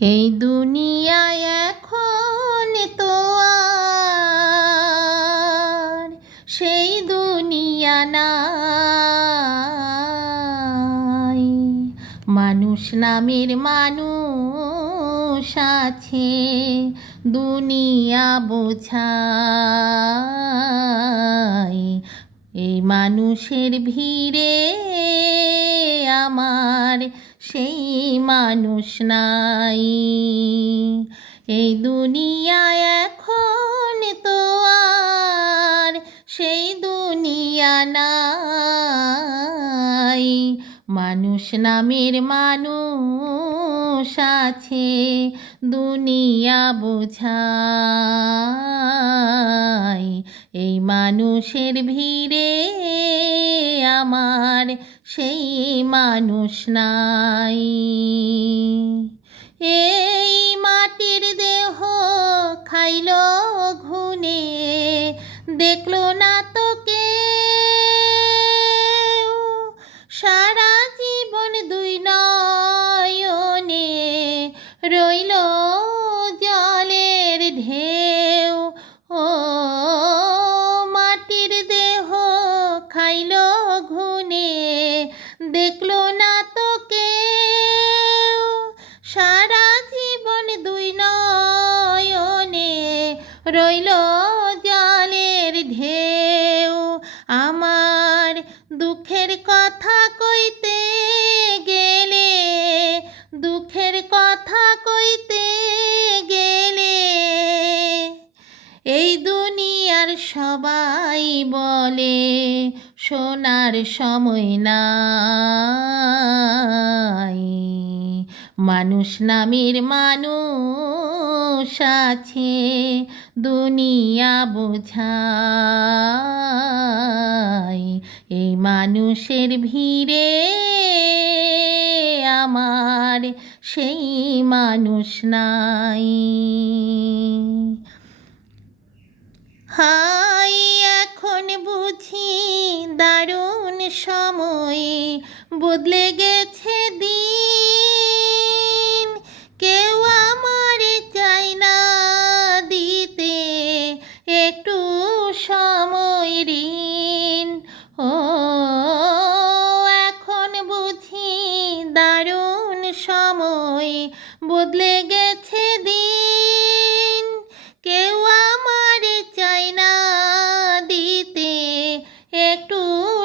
এই দুনিয়ায় এখন তো আর সেই দুনিয়া নাই। মানুষ নামের মানুষ আছে, দুনিয়া বোঝায় এই মানুষের ভিড়ে আমার সেই মানুষ নাই। এই দুনিয়ায় এখন তো আর সেই দুনিয়া নাই। মানুষ নামের মানুষ আছে, দুনিয়া বোঝায়। এই মানুষের ভিড়ে আমার সেই মানুষ নাই। এই মাটির দেহ খাইল ঘুনে দেখল না ঢেউ, ও মাটির দেহ খাইল ঘুনে দেখল না তোকে সারা জীবন দুই নয়নে রইল জলের ঢেউ। আমার দুঃখের কথা কইতে সোনার সময় নাই। মানুষ নামের মানুষ আছে, দুনিয়া বোঝায় এই মানুষের ভিড়ে আমার সেই মানুষ নাই। হাই সময় বদলে গেছে দিন।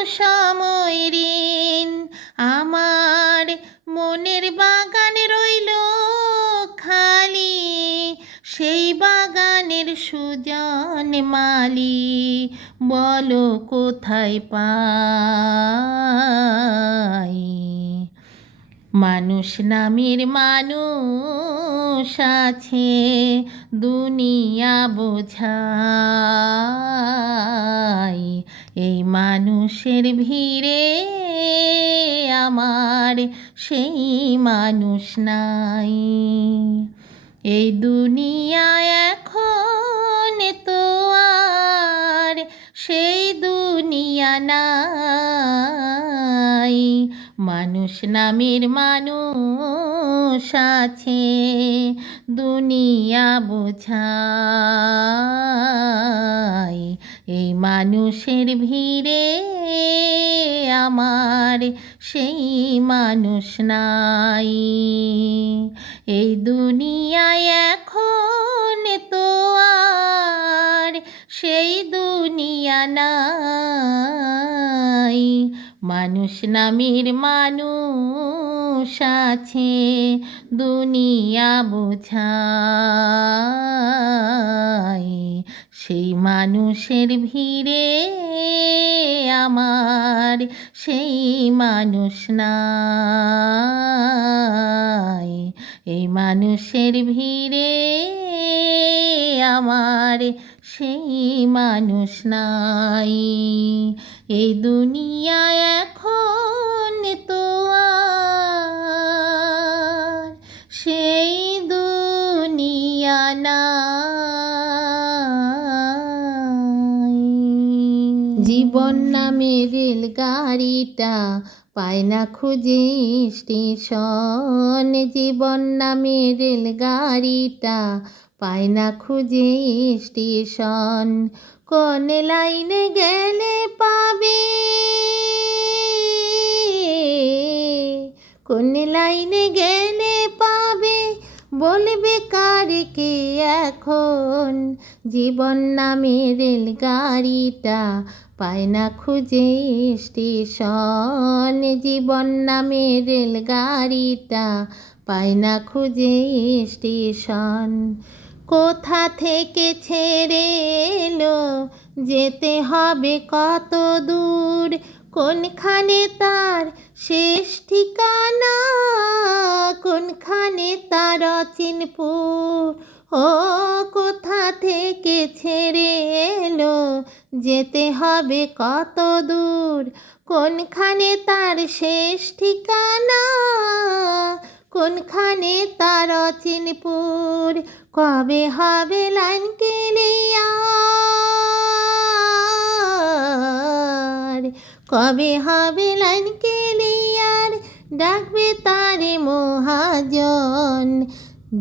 সময় ঋণ। আমার মনের বাগান রইল খালি সেই বাগানের সুজন মালি বলো কোথায় পাই? মানুষ নামের মানুষ আছে, দুনিয়া বোঝায় এই মানুষের ভিড়ে আমার সেই মানুষ নাই। এই দুনিয়ায় এখন তো আর সেই দুনিয়া নাই। মানুষ নামের মানুষ আছে, দুনিয়া বোঝায় এই মানুষের ভিড়ে আমার সেই মানুষ নাই। এই দুনিয়ায় এখন তো আর সেই দুনিয়া নাই। মানুষ নামের মানুষ আছে, দুনিয়া বোঝায়। সেই মানুষের ভিড়ে আমার সেই মানুষ নাই। এই মানুষের ভিড়ে আমার সেই মানুষ নাই। এই দুনিয়ায় এখন তো সেই দুনিয়া নাই। জীবন নামে রেলগাড়িটা পায় না খুঁজে স্টেশন। জীবন নামে রেলগাড়িটা পায় না খুঁজে স্টেশন। কোন লাইনে গেলে পাবে বলবে কারকে এখন? জীবন নামে রেলগাড়িটা পায় না খুঁজে স্টেশন। জীবন নামে রেলগাড়িটা পায় না খুঁজে স্টেশন। কোথা থেকে ছেড়ে এলো? যেতে হবে কত দূর? কোনখানে তার শেষ ঠিকানা? কোনখানে তার অচিনপুর ও কোথা থেকে ছেড়ে এলো? যেতে হবে কত দূর? কোনখানে তার শেষ ঠিকানা? কোনখানে তার অচিনপুর কবে হবে লাইন ক্লিয়ার কবে হবে লাইন ক্লিয়ার ডাকবে তারে মহাজন।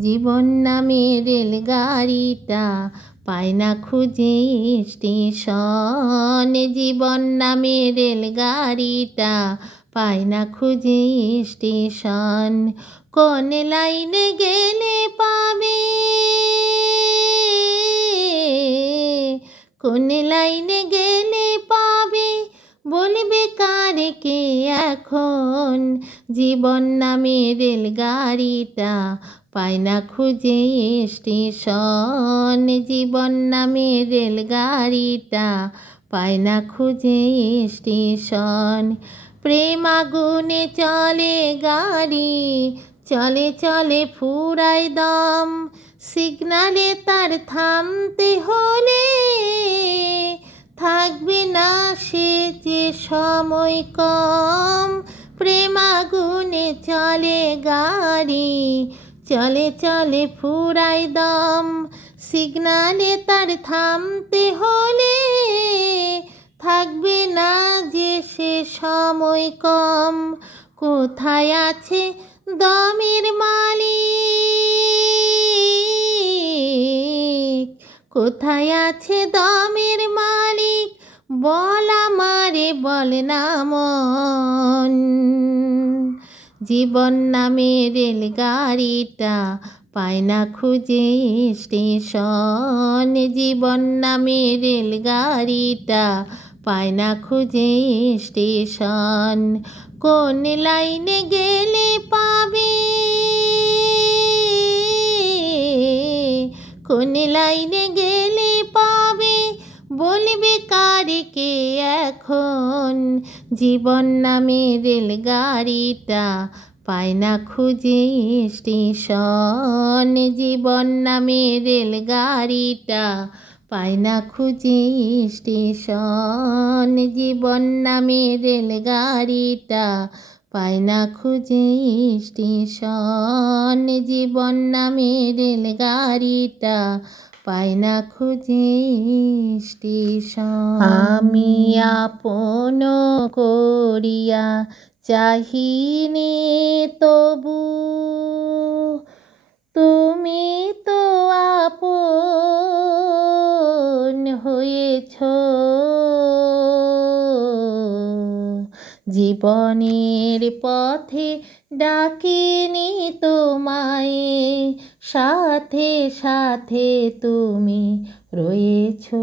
জীবন নামে রেলগাড়িটা পায় না খুঁজে স্টেশন। জীবন নামে রেলগাড়িটা পায় না খুঁজে স্টেশন। কোন লাইনে গেলে পাবে? কোন লাইনে গেলে পাবে? বলবে কারকে এখন? জীবন নামে রেলগাড়িটা পায় না খুঁজে স্টেশন। জীবন নামে রেলগাড়িটা পায় না খুঁজে স্টেশন। প্রেম আগুনে চলে গাড়ি, চলে চলে ফুরাই দম। সিগনালে তার থামতে হলে থাকবে না সে যে সময় কম। প্রেম আগুনে চলে গাড়ি, চলে চলে ফুরাই দম। সিগনালে তার থামতে হলে থাকবে না যে সে সময় কম। কোথায় আছে দমের মালিক? কোথায় আছে দমের মালিক? বল আমারে, বল না মন। জীবন নামে রেলগাড়িটা পায় না খুঁজে স্টেশন। জীবন নামে রেলগাড়িটা পায় না খুঁজে স্টেশন। কোন লাইনে গেলে পাবে? কোন লাইনে গেলে পাবে? বলবে কারকে এখন? জীবন নামে রেলগাড়িটা পায় না খুঁজে স্টেশন। জীবন নামে রেলগাড়িটা পায় না খুঁজে স্টেশন। জীবন নামে রেলগাড়িটা পায় না খুঁজে স্টেশন জীবন নামে রেলগাড়িটা পায় না খুঁজে স্টেশন আমি আপন করিয়া চাহিনি, তবু তুমি তো আপন হয়েছ। জীবনের পথে ডাকিনি তোমায়, সাথে সাথে তুমি রয়েছ।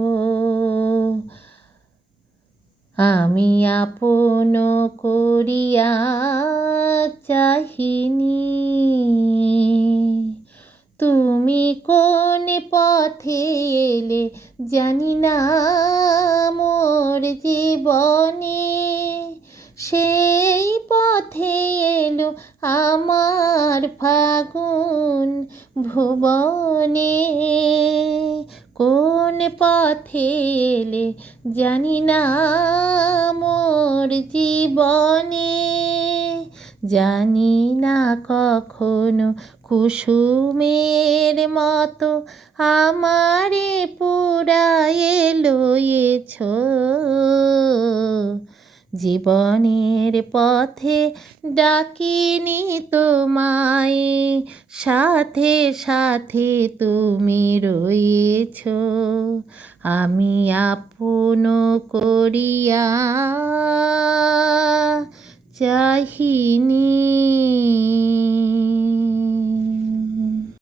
আমি আপন করিয়া চাহিনি। তুমি কোন পথে এলে জানি না মোর জীবনে। সেই পথে এলো আমার ফাগুন ভুবনে। কোন পথে এলে জানি না মোর জীবনে। জানি না কখনো কুসুমের মতো আমারে পুরায়ে লয়েছ জীবনের পথে ডাকিনি তোমায় সাথে সাথে তুমি রয়েছ। আমি আপন করিয়া চাহিনি।